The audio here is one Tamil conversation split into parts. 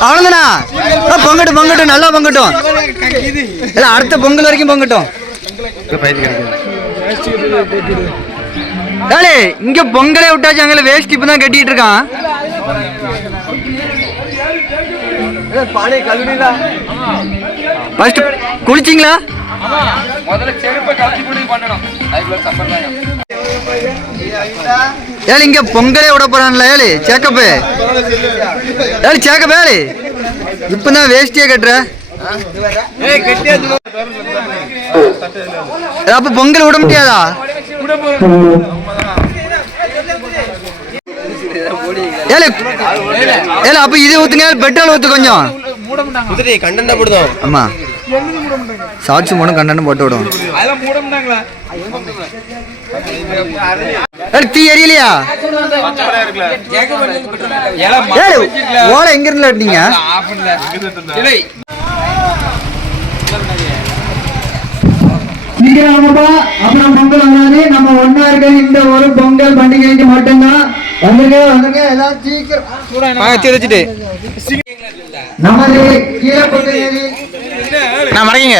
அவ்வளோதானா ஆ, பொங்கட்டும் பொங்கட்டும் நல்லா பொங்கட்டும். இல்லை அடுத்த பொங்கல் வரைக்கும் பொங்கட்டும். டாலே இங்க பொங்கலே விட்டாச்சு அங்கே வேஸ்ட் இப்போ தான் கட்டிட்டு இருக்கான். ஃபர்ஸ்ட் குளிச்சிங்களா? ஏழு இங்க பொங்கலே விட போறான்ல ஏழு சேக்கப்பு ஏழு சேக்கப் ஏழு இப்பதான் வேஸ்டியே கட்டுற. அப்ப பொங்கல் விட முடியாதா? ஏழு ஏழு அப்ப இது ஊத்துங்க பெட்ரோல் ஊத்து கொஞ்சம். ஆமா. சாட்சி மூணு கண்டனம் போட்டு விடும் தீ எரியலையா? ஓலை எங்க இருந்து அப்புறம் பொங்கல் வராது. நம்ம ஒன்னா இருக்க இந்த ஒரு பொங்கல் பண்டிகைக்கு மட்டும்தான். வந்துருங்க வந்துருங்க எல்லாம் சீக்கிரம். வச்சுட்டு நமது கீழே பொங்கல் நான் மடங்கிங்க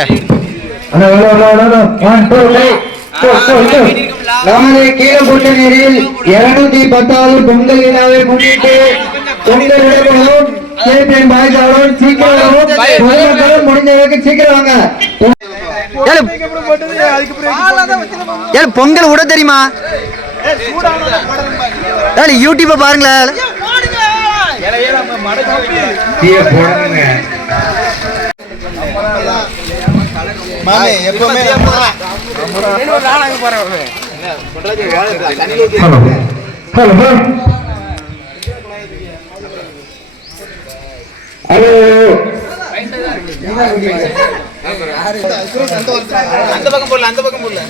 நமது கீழப்பட்ட நேரில் இருநூத்தி பத்தாவது பொங்கல் விழாவை முன்னிட்டு பொங்கல் பாய்ஸாலும் சீக்கிரம் பொதுமக்களும் முடிஞ்ச வரைக்கும் சீக்கிரம் வாங்க பொங்கல் விட தெரியுமா? யூடியூப்பை பாருங்களேன். மாமே எப்பவுமே அந்த பக்கம் போடல அந்த பக்கம் போடல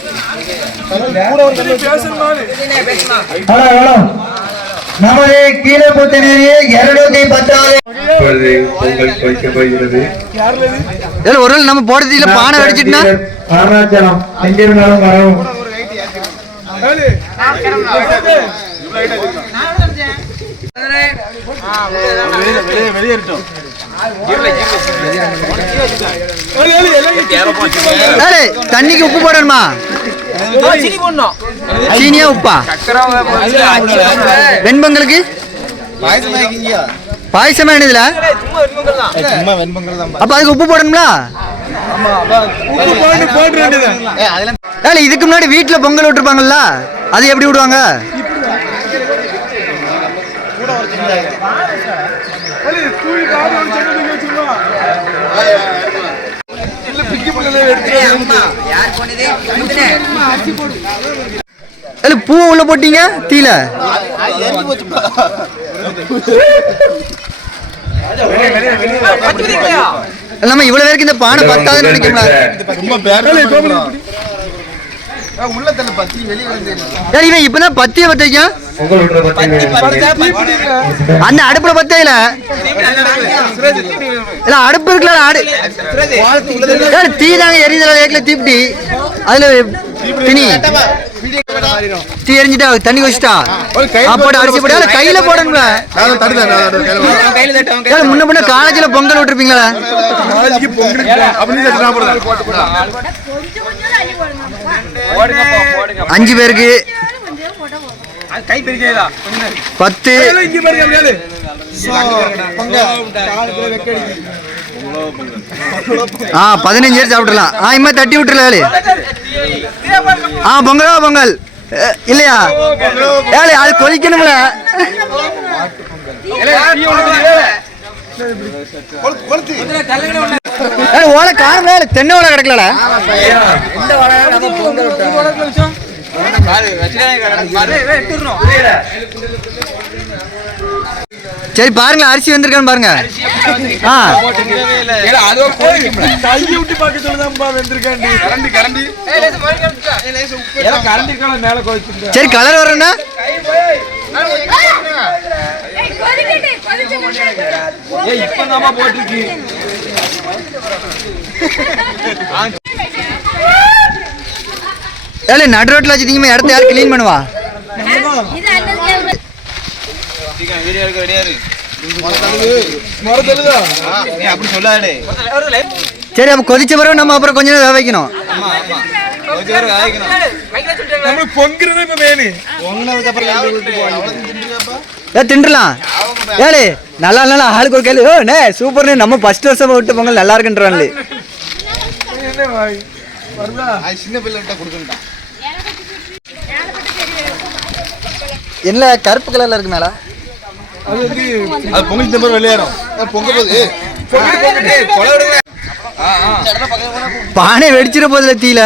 ஹலோ. ஹலோ. நமது கீழே பொத்த நேரில் இருநூத்தி பத்தாவது. ஒரு நம்ம போடுறது இல்ல பானை அடிச்சிட்டுனா? அருணாச்சலம் எங்கிருந்தாலும் வரவும் தண்ணிக்கு உப்பு போடணுமா. சீனியா உப்பா? வெண்பொங்கலுக்கு? பாயசமா என்னதுல அப்ப அதுக்கு உப்பு போடணும்ல? இதுக்கு முன்னாடி வீட்டுல பொங்கல் விட்டுருப்பாங்கல்ல? அது எப்படி விடுவாங்க? பூ உள்ள போட்டீங்க? தீல நம்ம இவ்வளவு பேருக்கு இந்த பானை பத்தாதுன்னு நினைக்கிறோம்ல ரொம்ப பேர் உள்ள தள்ள பத்தி வெளியே வந்து ஏழு இவன் இப்பதான் பத்திய பத்திக்க பொங்கல் விடுற பத்தி அந்த அடுப்புல பத்தையில இல்ல அடுப்பு இருக்குல்ல அடு தீ தாங்க எரியுதுல ஏக்கல தீப்டி அதுல தினி தீ எரிஞ்சிட்டா தண்ணி வச்சுட்டா போட்டு அரிசி போட்டு கையில போடணும்ல முன்ன முன்ன காலேஜ்ல பொங்கல் விட்டுருப்பீங்களா? அஞ்சு பேருக்கு பத்து. ஆ பதினஞ்சு பேர் சாப்பிடலாம் ஆ இம்மா தட்டி விட்டுருல ஏழு ஆ பொங்கலோ பொங்கல்? இல்லையா? ஏழு அது கொதிக்கணும்ல. ஓலை காரம் தென்னை ஓலை கிடக்கலடா. சரி பாருங்க அரிசி வந்திருக்கான்னு பாருங்க. ஆ. சரி கலர் கொதிக்கட்டு கொதிச்சு முன்னாடி ஏழு நடு ரோட்டில் வச்சுட்டீங்க இடத்த யார் க்ளீன் பண்ணுவா? சரி அப்ப கொதிச்ச பிறகு நம்ம அப்புறம் கொஞ்ச நேரம் வைக்கணும். நம்மளுக்கு ஏ தின்றலாம். ஏழு நல்லா நல்லா ஆளுக்கு ஒரு கேள்வி. ஓ நே சூப்பர்னு நம்ம ஃபர்ஸ்ட் வருஷம் விட்டு பொங்கல் நல்லா வருதா சின்ன பிள்ளைகிட்ட என்ன கருப்பு கலர்ல இருக்கு மேல? அது வந்து அது பொங்கல் திம்பர் வெளியேறும் பொங்க போகுது பானை வெடிச்சிட போதுல தீல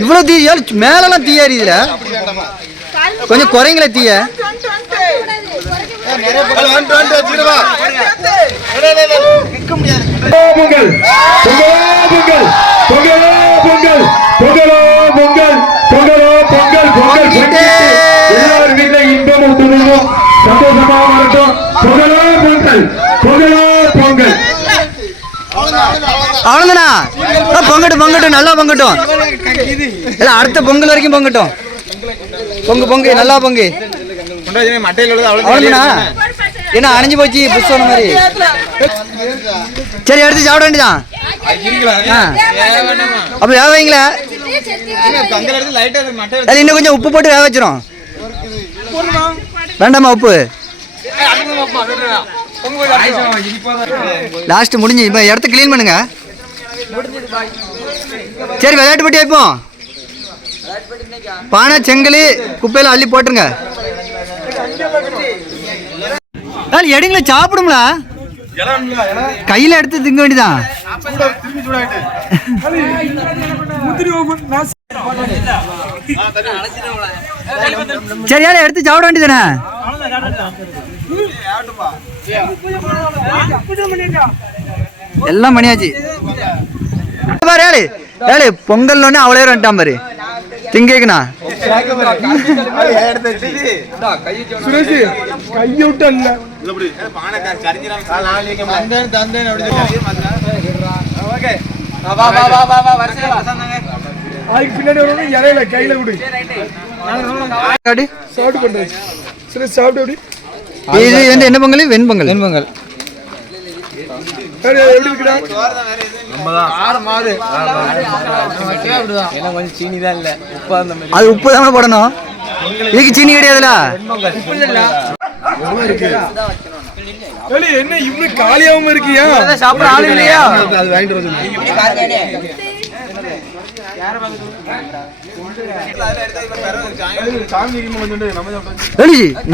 இவ்வளவு தீ மேலெல்லாம் தீ எரியுதுல கொஞ்சம் குறைங்களே தீய. முடியாது பொங்கலோ பொங்கல். அவ்வளவுதானா? பொங்கட்டும் பொங்கட்டும் நல்லா பொங்கட்டும். இல்ல அடுத்த பொங்கல் வரைக்கும் பொங்கட்டும். பொங்கு பொங்கு நல்லா பொங்கு. மட்டையில் என்ன அணைஞ்சு போச்சு புஷ்வான மாதிரி. சரி எடுத்து சாப்பிட வேண்டியதான் ஆ. அப்ப வேக வைங்களா. இன்னும் கொஞ்சம் உப்பு போட்டு வேக வச்சிரும். வேண்டாமா உப்பு? லாஸ்ட் முடிஞ்சு இப்போ இடத்த க்ளீன் பண்ணுங்க. சரி விளையாட்டு பட்டி வைப்போம். பானை செங்கல் குப்பையில அள்ளி போட்டுருங்க. எடுங்கள சாப்பிடுங்களா கையில எடுத்து திங்க வேண்டியதான் முந்திரி ஓபன் நான் சரி எடுத்து சாப்பிட வேண்டியதானே எல்லாம் பண்ணியாச்சு பாரு ஏழு. ஏழு பொங்கல் ஒண்ணு அவ்வளோ வந்துட்டான் பாரு. திங்கேக்குண்ணா. அதுக்கு பின்னாடி இலையில கையில விடு. சாப்பிட்டு சாப்பிட்டு இது வந்து என்ன பொங்கல்? வெண்பொங்கல் வெண்பொங்கல். சரி, எப்படி இருக்குடா? அது உப்பு தானே போடணும்? இதுக்கு சீனி கிடையாதுல என்ன இவ்வளவு காலியாவும் இருக்கியா? சாப்பிட ஆளு இல்லையா? அது வாங்கிட்டு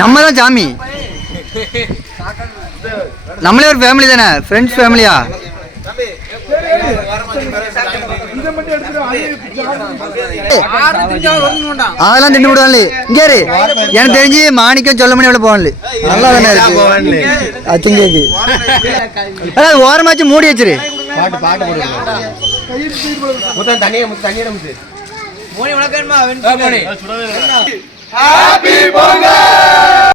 நம்ம தான் சாமி. நம்மளே ஒரு ஃபேமிலி தானே? ஃப்ரெண்ட்ஸ் ஃபேமிலியா இதை மட்டும் எடுத்துட்டு அதெல்லாம் தின்னு விடுவான்ல. இங்கே இரு. எனக்கு தெரிஞ்சு மாணிக்கம் சொல்ல மணி போவான்ல. நல்லா தானே இருக்கு. அச்சிங்கேக்கு. அதாவது ஓரமாச்சு மூடி வச்சிரு. பாட்டு பாட்டு போடுங்க முத்து Happy Pongal!